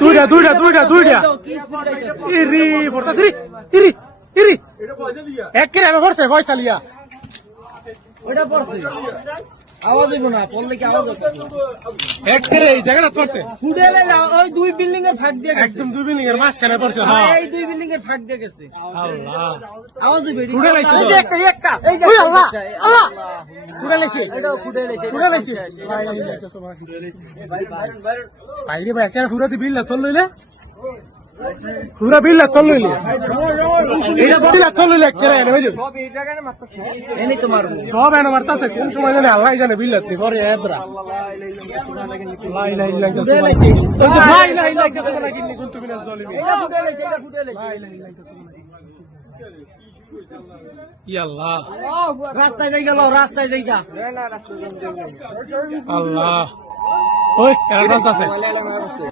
দুইটা ইরি পড়তা ইরি এক কেন পড়ছে পয়সা লিয়া ওটা পড়ছে আওয়াজ হইব না পড়লে কি আওয়াজ হবে এক করে এই জায়গাটা পড়ছে ফুটে ওই দুই বিল্ডিং এর ফাঁক দিয়ে একদম দুই বিল্ডিং এর মাঝখানে পড়ছে এই দুই বিল্ডিং এর ফাঁক দিয়ে গেছে আল্লাহ আওয়াজ হইবে ফুটে লাগছে এই যে একটা এই যে আল্লাহ আল্লাহ ফুটে লাগছে এটাও ফুটে লাগছে বাইরে ভাই একটা ফুরাতে বিল্লা চল লইলে পুরা বিল্লা চল লইলে এইটা বিল্লা চল লইলে কেরে এনে বুঝছো সব এই জায়গায় মারতাছে এনে তো মারবো সব এনে মারতাছে কোন সময় জানে আল্লাহ জানে বিল্লাতে পরে এদরা লা ইলাহা ইল্লাল্লাহ লা ইলাহা ইল্লাল্লাহ কোন তুমি না জালিমি এটা ফুটে লেগে লা ইলাহা ইল্লাল্লাহ ইয়া আল্লাহ রাস্তায় যাই গেল রাস্তায় যাই গা আল্লাহ ওই কেন আছে